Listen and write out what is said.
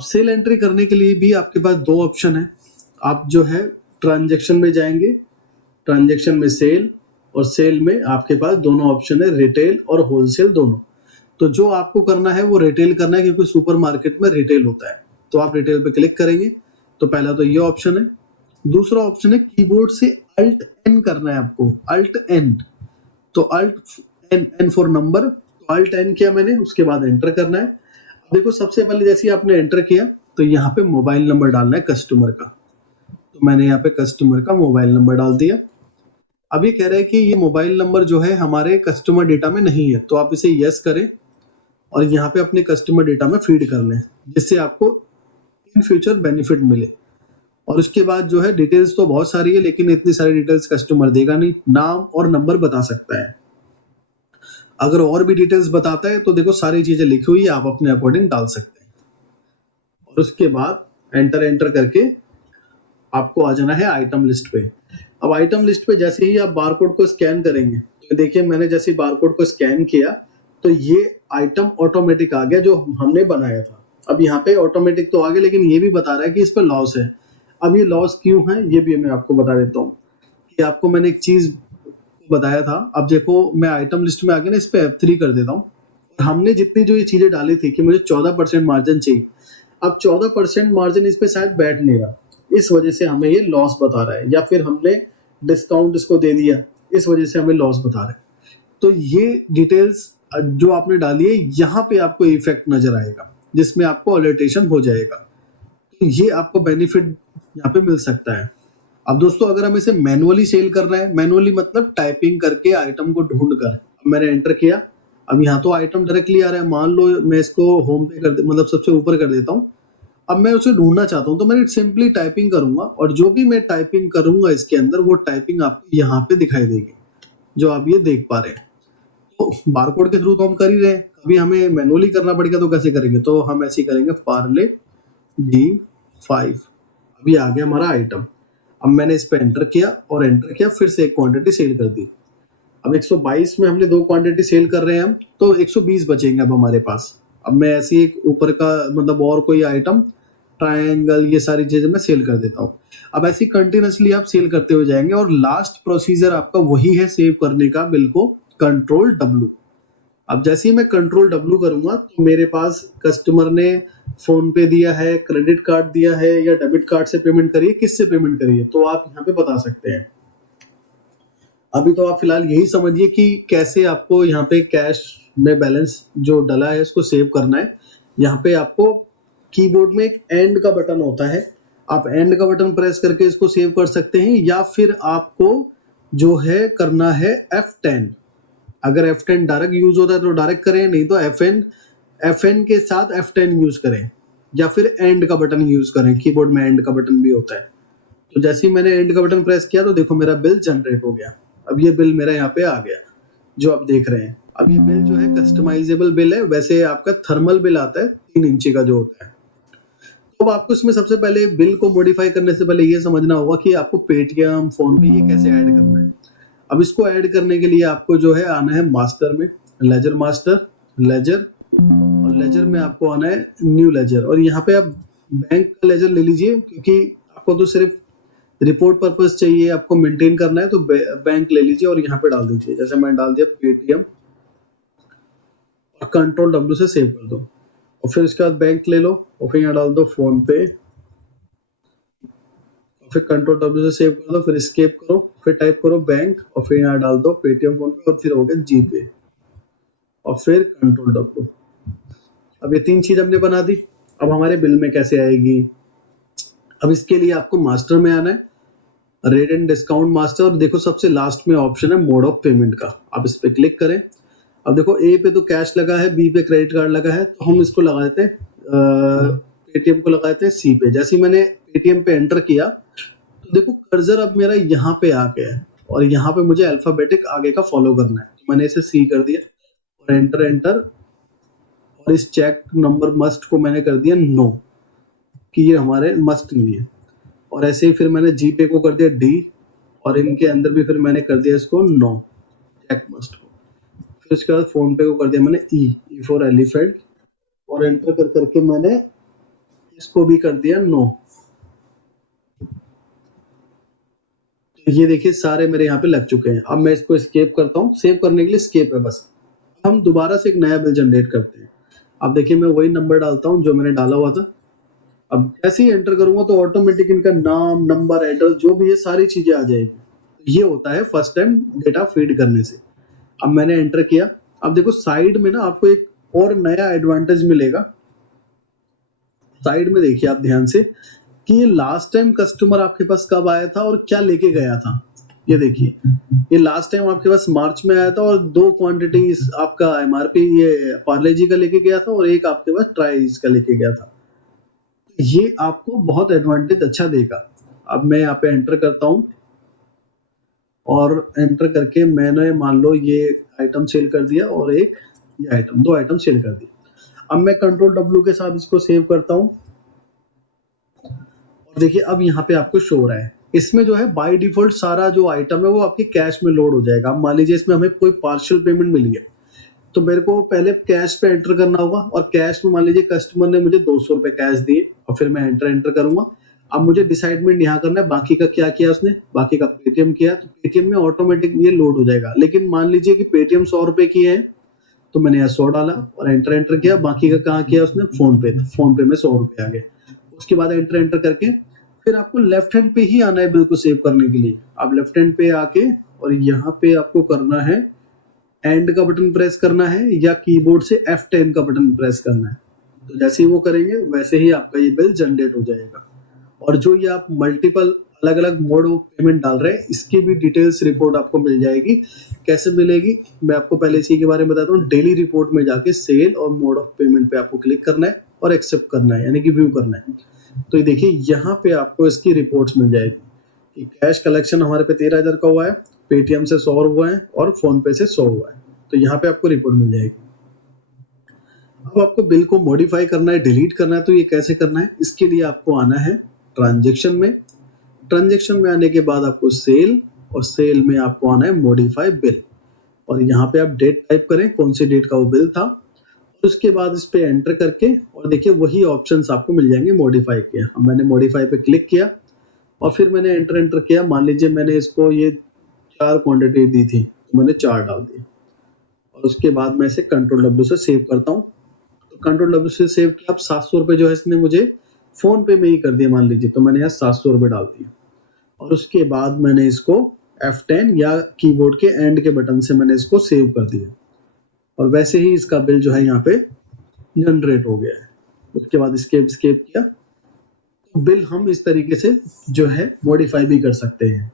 अब cell entry करने के लिए भी आपके पास दो ऑप्शन है। आप जो है ट्रांजैक्शन में जाएंगे, ट्रांजैक्शन में सेल, और सेल में आपके पास दोनों ऑप्शन है, रिटेल और होलसेल दोनों। तो जो आपको करना है वो रिटेल करना है, क्योंकि सुपरमार्केट में रिटेल होता है। तो आप रिटेल पे क्लिक करेंगे तो पहला तो ये ऑप्शन है। दूसरा ऑप्शन है कीबोर्ड से अल्ट एन करना है आपको, अल्ट एन। तो alt N, N for number, तो अल्ट एन किया मैंने, उसके बाद एंटर करना है। अब देखो सबसे पहले जैसे ही आपने एंटर किया तो यहाँ पे मोबाइल नंबर डालना है कस्टमर का। तो मैंने यहाँ पे कस्टमर का मोबाइल नंबर डाल दिया। अब ये कह रहा है कि ये मोबाइल नंबर जो है हमारे कस्टमर डेटा में नहीं है, तो आप इसे यस करें और यहाँ पे अपने कस्टमर डेटा में फीड कर लें, जिससे आपको इन फ्यूचर बेनिफिट मिले। और उसके बाद जो है डिटेल्स तो बहुत सारी है, लेकिन इतनी सारी डिटेल्स कस्टमर देगा नहीं। नाम और नंबर बता सकता है। अगर और भी डिटेल्स बताता है तो देखो सारी चीजें लिखी हुई है, आप अपने अकॉर्डिंग डाल सकते हैं। और उसके बाद एंटर एंटर करके आपको आ जाना है आइटम लिस्ट पे। अब आइटम लिस्ट पे जैसे ही आप बारकोड को स्कैन करेंगे तो देखिए मैंने जैसे बारकोड को स्कैन किया तो ये आइटम ऑटोमेटिक आ गया जो हमने बनाया था। अब यहाँ पे ऑटोमेटिक तो आ गया, लेकिन ये भी बता रहा है कि इस पे लॉस है। अब ये लॉस क्यों है ये भी मैं आपको बता देता हूँ कि आपको मैंने एक चीज बताया था। अब देखो मैं आइटम लिस्ट में आके ना इस पे F3 कर देता हूँ। हमने जितनी जो ये चीजें डाली थी कि मुझे 14% मार्जिन चाहिए, अब 14% मार्जिन इस पे शायद बैठ नहीं रहा, इस वजह से हमें ये लॉस बता रहा है, या फिर हमने डिस्काउंट इसको दे दिया, इस वजह से हमें लॉस बता रहा है। तो ये डिटेल्स जो आपने डाली है यहाँ पे आपको इफेक्ट नजर आएगा, जिसमें आपको अलर्टेशन हो जाएगा। तो ये आपको बेनिफिट यहाँ पे मिल सकता है। अब दोस्तों अगर हम इसे मैनुअली सेल कर रहे हैं, मैनुअली मतलब टाइपिंग करके आइटम को ढूंढ कर, मैंने एंटर किया, अब यहाँ तो आइटम डायरेक्टली आ रहा है। मान लो मैं इसको होम पे कर मतलब सबसे ऊपर कर देता हूँ। अब मैं उसे ढूंढना चाहता हूँ तो मैं सिंपली टाइपिंग करूंगा, और जो भी मैं टाइपिंग करूंगा इसके अंदर वो टाइपिंग आपको यहाँ पे दिखाई देगी, जो आप ये देख पा रहे हैं। तो बारकोड के थ्रू तो हम कर ही रहे हैं, कभी हमें मैनुअली करना पड़ेगा तो कैसे करेंगे? तो हम ऐसे ही करेंगे, पार्ले G5। अभी आ गया हमारा आइटम। अब मैंने इस पे एंटर किया और एंटर किया, फिर से एक क्वांटिटी सेल कर दी। अब 122 में हमने दो क्वांटिटी सेल कर रहे हैं हम, तो 120 बचेंगे अब हमारे पास। अब मैं ऐसे ही एक ऊपर का मतलब और कोई आइटम, ट्रायंगल, ये सारी चीजें मैं सेल कर देता हूँ। अब ऐसे कंटिन्यूसली आप सेल करते हुए जाएंगे, और लास्ट प्रोसीजर आपका वही है सेव करने का, बिल को कंट्रोल W। अब जैसे ही मैं कंट्रोल W करूंगा तो मेरे पास कस्टमर ने फोन पे दिया है, क्रेडिट कार्ड दिया है, या डेबिट कार्ड से पेमेंट करी है, किससे पेमेंट करी है, तो आप यहाँ पे बता सकते हैं। अभी तो आप फिलहाल यही समझिए कि कैसे आपको यहाँ पे कैश में बैलेंस जो डला है उसको सेव करना है। यहाँ पे आपको कीबोर्ड में एक एंड का बटन होता है, आप एंड का बटन प्रेस करके इसको सेव कर सकते हैं, या फिर आपको जो है करना है F10। अगर F10 डायरेक्ट यूज होता है तो डायरेक्ट करें, नहीं तो FN के साथ F10 यूज करें, या फिर एंड का बटन यूज करें। कीबोर्ड में एंड का बटन भी होता है। तो जैसे ही मैंने एंड का बटन प्रेस किया तो देखो मेरा बिल जनरेट हो गया। अब ये बिल मेरा यहाँ पे आ गया जो आप देख रहे हैं। अब ये बिल जो है कस्टमाइजेबल बिल है, वैसे आपका थर्मल बिल आता है 3 इंची का जो होता है। तो अब आपको इसमें सबसे पहले बिल को मॉडिफाई करने से पहले ये समझना होगा कि आपको पेटीएम, फोन पे ये कैसे ऐड करना है। अब इसको ऐड करने के लिए आपको जो है आना है मास्टर में, लेजर मास्टर, लेजर, और लेजर में आपको आना है न्यू लेजर। और यहाँ पे आप बैंक का लेजर ले लीजिए, क्योंकि आपको तो सिर्फ रिपोर्ट पर्पस चाहिए, आपको मेंटेन करना है तो बैंक ले लीजिए और यहाँ पे डाल दीजिए। जैसे मैंने डाल दिया पेटीएम, और कंट्रोल W से सेव कर दो, और फिर उसके बाद बैंक ले लो और फिर यहाँ डाल दो फोन पे, और फिर कंट्रोल W से सेव कर दो, फिर एस्केप करो, फिर टाइप करो बैंक, और फिर यहाँ डाल दो पेटीएम, फोन पे, और फिर हो गया जीपे, और फिर कंट्रोल W। अब ये 3 चीज हमने बना दी। अब हमारे बिल में कैसे आएगी? अब इसके लिए आपको मास्टर में आना है, रेट एंड डिस्काउंट मास्टर, और देखो सबसे लास्ट में ऑप्शन है मोड ऑफ पेमेंट का, आप इस पे क्लिक करें। अब देखो ए पे तो कैश लगा है, बी पे क्रेडिट कार्ड लगा है, तो हम इसको लगा देते हैं पेटीएम को लगा देते हैं सी पे। जैसे ही मैंने पेटीएम पे एंटर किया तो देखो कर्सर अब मेरा यहाँ पे आ गया है, और यहाँ पे मुझे अल्फाबेटिक आगे का फॉलो करना है, तो मैंने इसे सी कर दिया और एंटर एंटर, और इस चेक नंबर मस्ट को मैंने कर दिया नो, कि ये हमारे मस्ट नहीं है। और ऐसे ही फिर मैंने जी पे को कर दिया डी, और इनके अंदर भी फिर मैंने कर दिया इसको नो, चेक मस्ट को। फिर उसके बाद फोन पे को कर दिया मैंने ई फॉर एलिफेंट, और एंटर कर करके मैंने इसको भी कर दिया नो। तो ये देखिए सारे मेरे यहाँ पे लग चुके हैं। अब मैं इसको एस्केप करता हूँ, सेव करने के लिए एस्केप है बस। हम दोबारा से एक नया बिल जनरेट करते हैं। अब देखिए मैं वही नंबर डालता हूँ जो मैंने डाला हुआ था। अब जैसे ही एंटर करूंगा तो ऑटोमेटिक इनका नाम, नंबर, एड्रेस जो भी है सारी चीजें आ जाएगी। ये होता है फर्स्ट टाइम डेटा फीड करने से। अब मैंने एंटर किया। अब देखो साइड में ना आपको एक और नया एडवांटेज मिलेगा। साइड में देखिए आप ध्यान से कि ये लास्ट टाइम कस्टमर आपके पास कब आया था और क्या लेके गया था। ये देखिए, ये लास्ट टाइम आपके पास मार्च में आया था और 2 क्वांटिटी आपका एमआरपी ये पार्ले जी का लेके गया था और एक आपके पास ट्राइज का लेके गया था। ये आपको बहुत एडवांटेज अच्छा देगा। अब मैं यहाँ पे एंटर करता हूँ और एंटर करके मैंने मान लो ये आइटम सेल कर दिया और एक ये आइटम, 2 आइटम सेल कर दिए। अब मैं कंट्रोल डब्ल्यू के साथ इसको सेव करता हूँ और देखिए अब यहाँ पे आपको शो हो रहा है। इसमें जो है बाय डिफॉल्ट सारा जो आइटम है वो आपके कैश में लोड हो जाएगा। अब मान लीजिए इसमें हमें कोई पार्शियल पेमेंट मिली है तो मेरे को पहले कैश पे एंटर करना होगा और कैश में मान लीजिए कस्टमर ने मुझे 200 रुपए कैश दिए और फिर मैं एंटर करूंगा। अब मुझे डिसाइडमेंट यहाँ करना है बाकी का क्या किया उसने, बाकी का पेटीएम किया तो पेटीएम में ऑटोमेटिक ये लोड हो जाएगा। लेकिन मान लीजिए कि पेटीएम 100 रुपए की है तो मैंने यहाँ 100 डाला और एंटर किया। बाकी का कहाँ किया उसने, फोन पे, तो फोन पे में 100 रुपए आ गए। उसके बाद एंटर करके फिर आपको लेफ्ट हैंड पे ही आना है बिल को सेव करने के लिए। आप लेफ्ट हैंड पे आके और यहाँ पे आपको करना है एंड का बटन प्रेस करना है या कीबोर्ड से F10 का बटन प्रेस करना है। तो जैसे ही वो करेंगे वैसे ही आपका ये बिल जनरेट हो जाएगा। और जो ये आप मल्टीपल अलग अलग मोड ऑफ पेमेंट डाल रहे हैं इसकी भी डिटेल्स रिपोर्ट आपको मिल जाएगी। कैसे मिलेगी मैं आपको पहले इसी के बारे में बताता हूँ। डेली रिपोर्ट में जाके सेल और मोड ऑफ पेमेंट पे आपको क्लिक करना है और एक्सेप्ट करना है यानी कि व्यू करना है। तो ये देखिए यहाँ पे आपको इसकी रिपोर्ट्स मिल जाएगी कि कैश कलेक्शन हमारे पे 13,000 का हुआ है, पेटीएम से 100 हुआ है और फोन पे से 100 हुआ है। तो यहाँ पे आपको रिपोर्ट मिल जाएगी। अब आपको बिल को मॉडिफाई करना है, डिलीट करना है तो ये कैसे करना है, इसके लिए आपको आना है ट्रांजेक्शन में। ट्रांजेक्शन में आने के बाद आपको सेल और सेल में आपको आना है मॉडिफाई बिल और यहाँ पे आप डेट टाइप करें कौन सी डेट का वो बिल था। उसके बाद इस पे एंटर करके और देखिए वही ऑप्शंस आपको मिल जाएंगे मॉडिफाई के। अब मैंने मॉडिफाई पे क्लिक किया और फिर मैंने एंटर किया। मान लीजिए मैंने इसको ये 4 क्वांटिटी दी थी तो मैंने 4 डाल दी और उसके बाद मैं इसे कंट्रोल डब्ल्यू से सेव करता हूँ। तो कंट्रोल डब्ल्यू से सेव किया। अब 700 रुपए जो है इसने मुझे फोन पे में ही कर दिया मान लीजिए, तो मैंने यहाँ 700 रुपए डाल दिए और उसके बाद मैंने इसको F10 या कीबोर्ड के एंड के बटन से मैंने इसको सेव कर दिया और वैसे ही इसका बिल जो है यहाँ पे जनरेट हो गया है। उसके बाद स्केप किया। तो बिल हम इस तरीके से जो है मॉडिफाई भी कर सकते हैं।